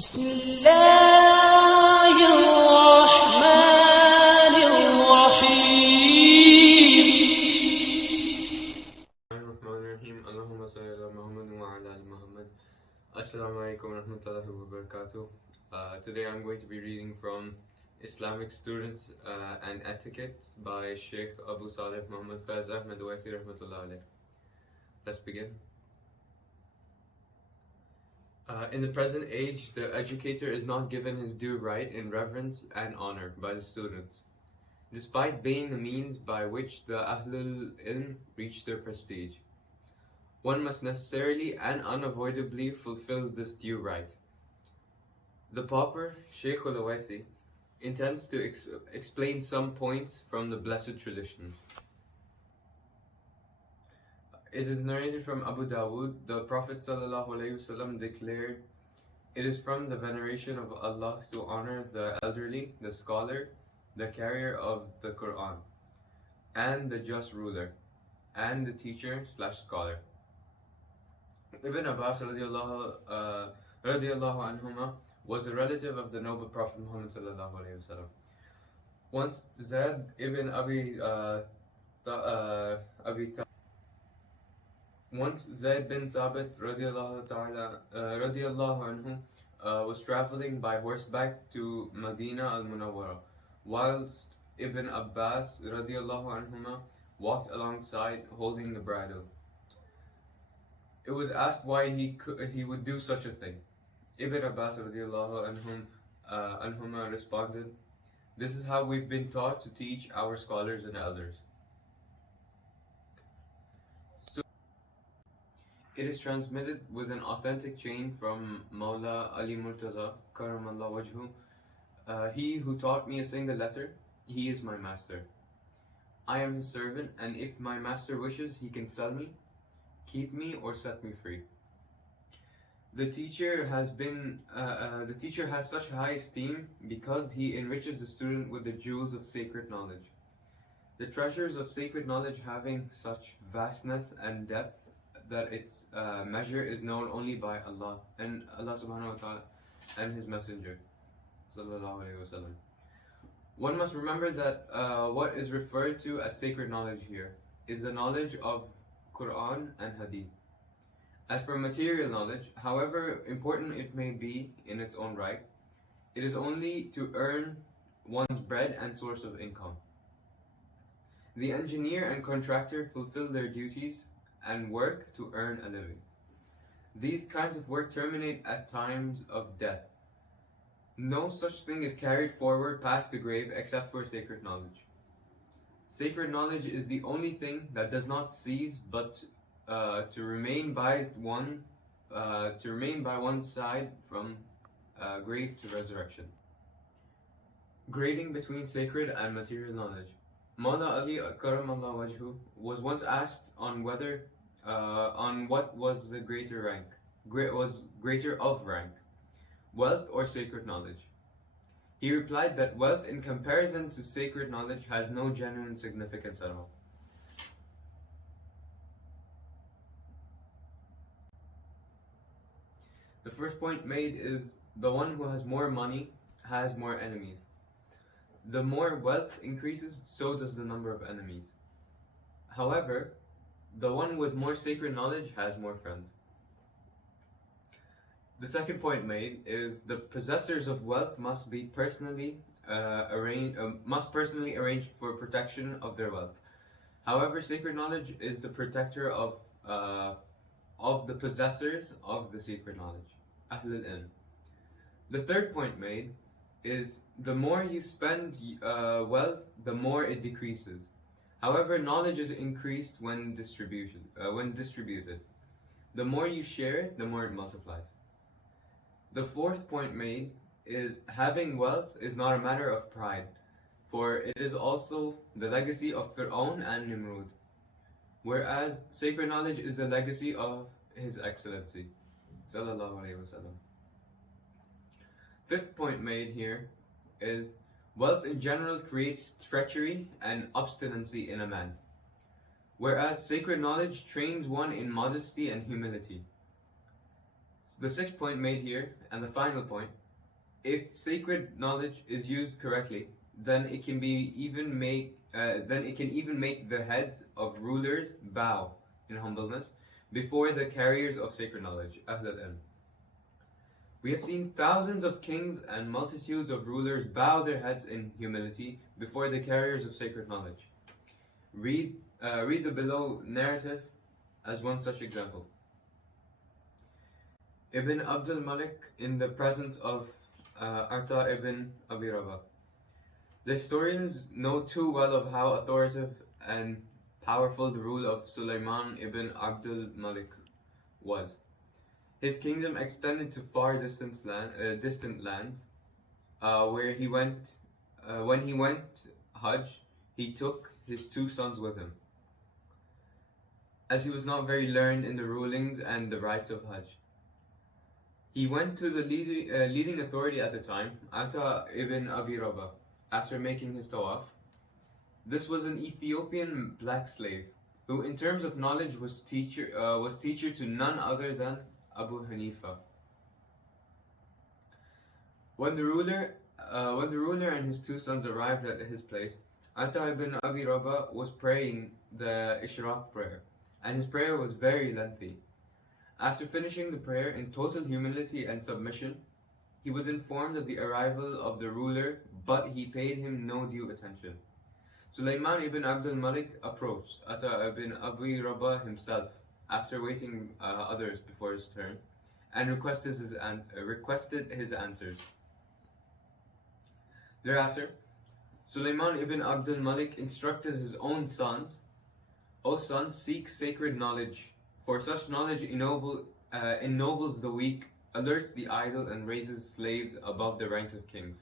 بسم الله الرحمن الرحيم. Bismillahirrahmanirrahim. Allahumma salli ala Muhammad wa ala ali Muhammad. Assalamu alaikum wa rahmatullahi wa barakatuh. Today I'm going to be reading from Islamic Students and Etiquette by Sheikh Abu Salih Muhammad Faz Ahmed Waisi rahmatullah alayh. Let's begin. In the present age, the educator is not given his due right in reverence and honor by the students, despite being the means by which the Ahlul Ilm reach their prestige. One must necessarily and unavoidably fulfill this due right. The pauper, Shaykh al-Awaisi, intends to explain some points from the blessed traditions. It is narrated from Abu Dawood, the Prophet ﷺ declared, "It is from the veneration of Allah to honor the elderly, the scholar, the carrier of the Quran, and the just ruler, and the teacher/scholar." Ibn Abbas radiallahu anhuma was a relative of the noble Prophet Muhammad ﷺ. Once Zayd ibn Once Zayd bin Thabit radiallahu anhu was traveling by horseback to Medina al-Munawwara, whilst Ibn Abbas radiallahu anhuma walked alongside holding the bridle. It was asked why he would do such a thing. Ibn Abbas radiallahu anhuma responded, "This is how we've been taught to teach our scholars and elders." It is transmitted with an authentic chain from Mawla Ali Murtaza, Karamallah Wajhu. "He who taught me a single letter, he is my master. I am his servant, and if my master wishes, he can sell me, keep me, or set me free." The teacher has such high esteem because he enriches the student with the jewels of sacred knowledge. The treasures of sacred knowledge having such vastness and depth that its measure is known only by Allah and Allah subhanahu wa ta'ala and His Messenger sallallahu alayhi wa sallam. One must remember that what is referred to as sacred knowledge here is the knowledge of Quran and Hadith. As for material knowledge, however important it may be in its own right, it is only to earn one's bread and source of income. The engineer and contractor fulfill their duties and work to earn a living. These kinds of work terminate at times of death. No such thing is carried forward past the grave except for sacred knowledge. Sacred knowledge is the only thing that does not cease but to remain by one's side from grave to resurrection. Grading between sacred and material knowledge. Mawla Ali Karamallah Wajhu was once asked on what was the greater of rank, wealth or sacred knowledge. He replied that wealth in comparison to sacred knowledge has no genuine significance at all. The first point made is the one who has more money has more enemies. The more wealth increases, so does the number of enemies. However, the one with more sacred knowledge has more friends. The second point made is the possessors of wealth must personally arrange for protection of their wealth. However, sacred knowledge is the protector of the possessors of the sacred knowledge, Ahlul Ilm. The third point made is the more you spend wealth, the more it decreases. However, knowledge is increased when distributed. The more you share, the more it multiplies. The fourth point made is having wealth is not a matter of pride, for it is also the legacy of Fir'aun and Nimrud, whereas sacred knowledge is the legacy of His Excellency sallallahu alayhi wa sallam. Fifth point made here is wealth in general creates treachery and obstinacy in a man, whereas sacred knowledge trains one in modesty and humility. The sixth point made here, and the final point, if sacred knowledge is used correctly, then it can even make the heads of rulers bow in humbleness before the carriers of sacred knowledge. Ahl al-ilm. We have seen thousands of kings and multitudes of rulers bow their heads in humility before the carriers of sacred knowledge. Read the below narrative as one such example. Ibn Abdul Malik in the presence of Ata ibn Abi Rabah. The historians know too well of how authoritative and powerful the rule of Sulaiman ibn Abdul Malik was. His kingdom extended to far distant lands, where he went. When he went Hajj, he took his two sons with him, as he was not very learned in the rulings and the rites of Hajj. He went to the leading authority at the time, Ata ibn Abi Rabah, after making his tawaf. This was an Ethiopian black slave, who in terms of knowledge was teacher to none other than Abu Hanifa. When the ruler and his two sons arrived at his place, Ata ibn Abi Rabah was praying the Ishraq prayer, and his prayer was very lengthy. After finishing the prayer in total humility and submission, he was informed of the arrival of the ruler, but he paid him no due attention. Sulaiman ibn Abdul Malik approached Ata ibn Abi Rabah himself, after waiting others before his turn, and requested his answers. Thereafter, Sulaiman ibn Abdul Malik instructed his own sons, "O sons, seek sacred knowledge, for such knowledge ennobles the weak, alerts the idle, and raises slaves above the ranks of kings."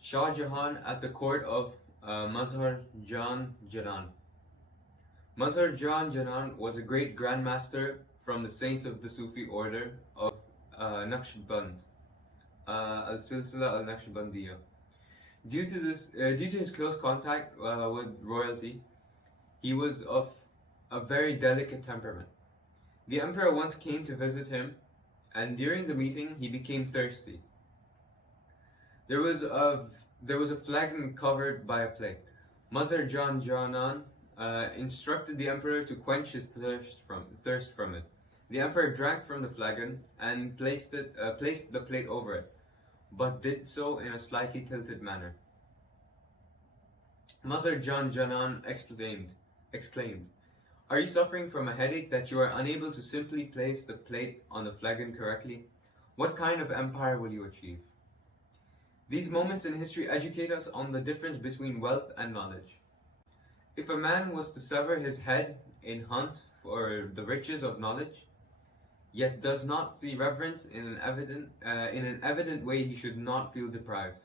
Shah Jahan at the court of Mazhar Jan Janan. Mazhar Jan Janan was a great grandmaster from the saints of the Sufi order of Naqshband, al-Silsila al-Naqshbandiyya. Due to his close contact with royalty, he was of a very delicate temperament. The emperor once came to visit him, and during the meeting he became thirsty. There was a flagon covered by a plate. Mazhar Jan Janan instructed the emperor to quench his thirst from it. The emperor drank from the flagon and placed the plate over it, but did so in a slightly tilted manner. Mazhar Jan Janan exclaimed, "Are you suffering from a headache that you are unable to simply place the plate on the flagon correctly? What kind of empire will you achieve?" These moments in history educate us on the difference between wealth and knowledge. If a man was to sever his head in hunt for the riches of knowledge, yet does not see reverence in an evident way, he should not feel deprived,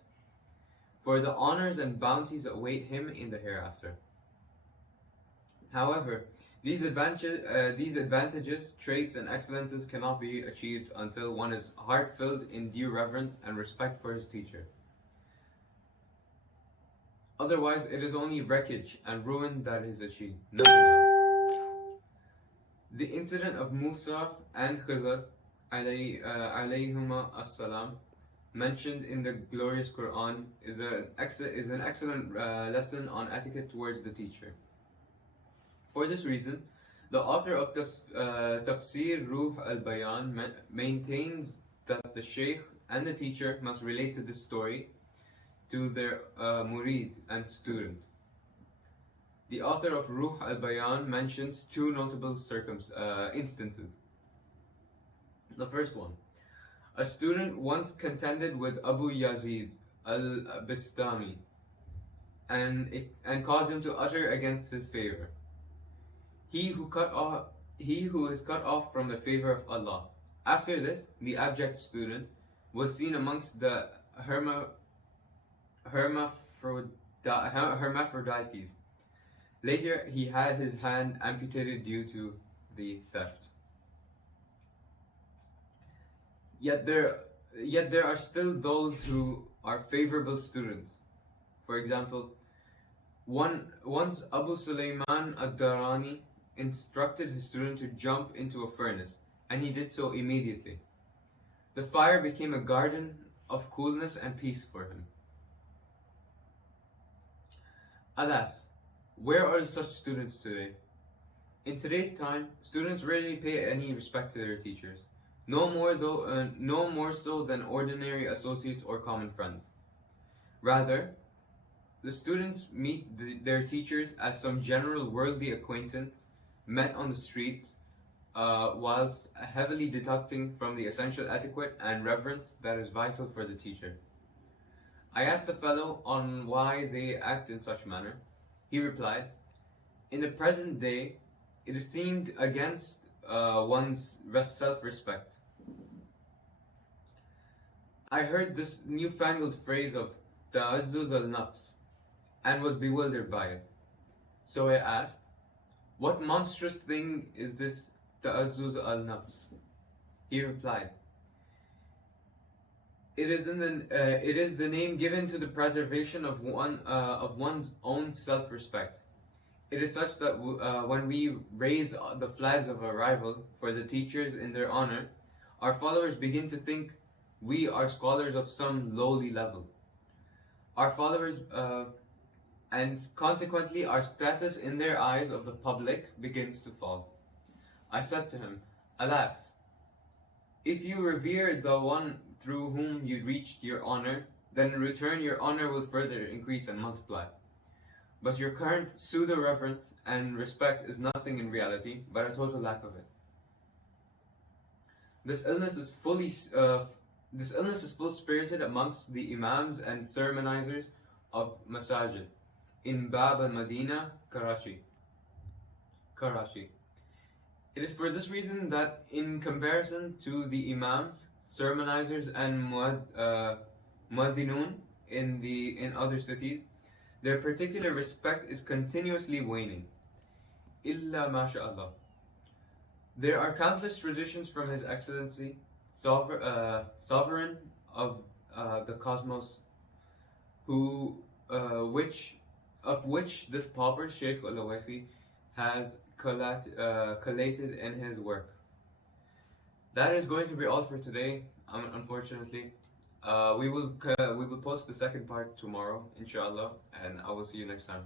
for the honors and bounties await him in the hereafter. However, these advantages, traits, and excellences cannot be achieved until one is heart-filled in due reverence and respect for his teacher. Otherwise, it is only wreckage and ruin that is achieved, nothing else. The incident of Musa and Khizr alayhuma as-salam, mentioned in the glorious Quran, is an excellent lesson on etiquette towards the teacher. For this reason, the author of Tafsir Ruh al-Bayan maintains that the Shaykh and the teacher must relate to this story to their murid and student. The author of Ruh al-Bayan mentions two notable instances. The first one, a student once contended with Abu Yazid al-Bistami and caused him to utter against his favor. He who is cut off from the favor of Allah. After this, the abject student was seen amongst the hermaphrodites. Later, he had his hand amputated due to the theft. Yet there are still those who are favorable students. For example, once Abu Sulaiman ad-Darani instructed his student to jump into a furnace and he did so immediately. The fire became a garden of coolness and peace for him. Alas, where are such students today? In today's time, students rarely pay any respect to their teachers, no more so than ordinary associates or common friends. Rather, the students meet their teachers as some general worldly acquaintance met on the streets, whilst heavily deducting from the essential etiquette and reverence that is vital for the teacher. I asked the fellow on why they act in such manner. He replied, "In the present day, it is seemed against one's self-respect." I heard this newfangled phrase of ta'azzuz al-nafs and was bewildered by it. So I asked, "What monstrous thing is this ta'azzuz al-nafs?" He replied, it is the name given to the preservation of one's own self-respect. It is such that when we raise the flags of a rival for the teachers in their honor, our followers begin to think we are scholars of some lowly level. Our followers, and consequently our status in their eyes of the public begins to fall. I said to him, "Alas, if you revere the one through whom you reached your honor, then in return your honor will further increase and multiply. But your current pseudo-reverence and respect is nothing in reality, but a total lack of it. This illness is full-spirited amongst the imams and sermonizers of masajid in Bab al-Madina, Karachi. It is for this reason that in comparison to the imams, sermonizers and muadhinun in other cities, their particular respect is continuously waning. Illa masha'Allah. There are countless traditions from His Excellency, Sovereign of the Cosmos, of which this pauper Sheikh al-Awaisi has collated in his work. That is going to be all for today. Unfortunately, we will post the second part tomorrow, inshallah, and I will see you next time.